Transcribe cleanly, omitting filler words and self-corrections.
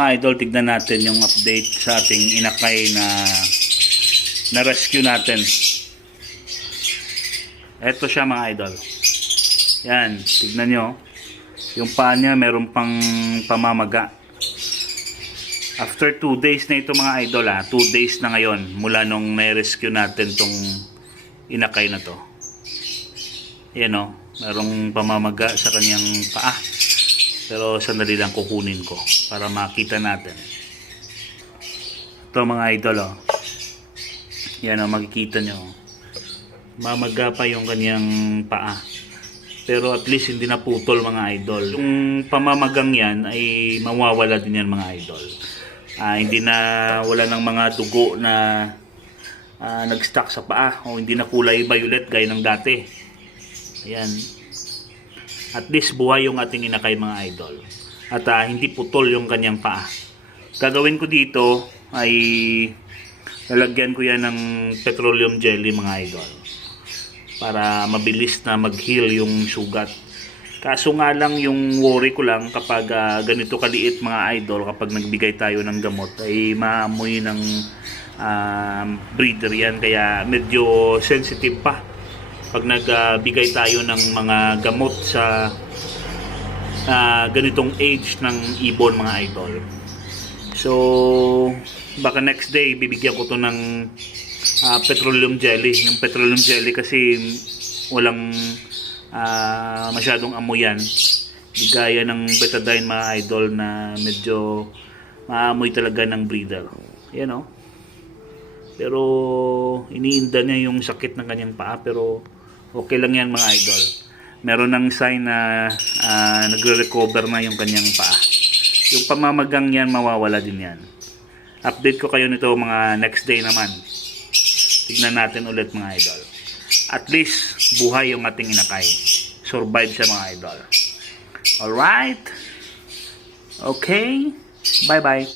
Mga idol, tignan natin yung update sa ating inakay na rescue natin. Eto siya mga idol. Yan, tignan nyo. Yung paa niya meron pang pamamaga. After 2 days na ito mga idol 2 days na ngayon mula nung na-rescue natin tong inakay na to. Yan o, merong pamamaga sa kanyang paa. Pero sandali lang kukunin ko para makita natin. Ito mga idol Yan makikita nyo. Mamaga pa yung kanyang paa. Pero at least hindi na putol mga idol. Yung pamamagang yan ay mawawala din yan mga idol. Hindi na wala ng mga dugo na nag-stuck sa paa o hindi na kulay violet gaya ng dati. Ayan. At least buhay yung ating inakay mga idol. At hindi putol yung kanyang paa. Gagawin ko dito ay lalagyan ko yan ng petroleum jelly mga idol. Para mabilis na mag-heal yung sugat. Kaso nga lang yung worry ko lang kapag ganito kaliit mga idol, kapag nagbigay tayo ng gamot ay maamoy ng breeder yan. Kaya medyo sensitive pa pag nagbigay tayo ng mga gamot sa ganitong age ng ibon mga idol. So baka next day bibigyan ko to ng petroleum jelly. Yung petroleum jelly kasi walang masyadong amoy yan. Di gaya ng betadine mga idol na medyo maamoy talaga ng breeder. Yan Pero iniinda niya yung sakit ng kanyang paa, pero okay lang yan mga idol. Meron ng sign na nagre-recover na yung kanyang paa. Yung pamamagang yan mawawala din yan. Update ko kayo nito mga next day naman. Tignan natin ulit mga idol. At least buhay yung ating inakay. Survive siya mga idol. Alright? Okay? Bye bye.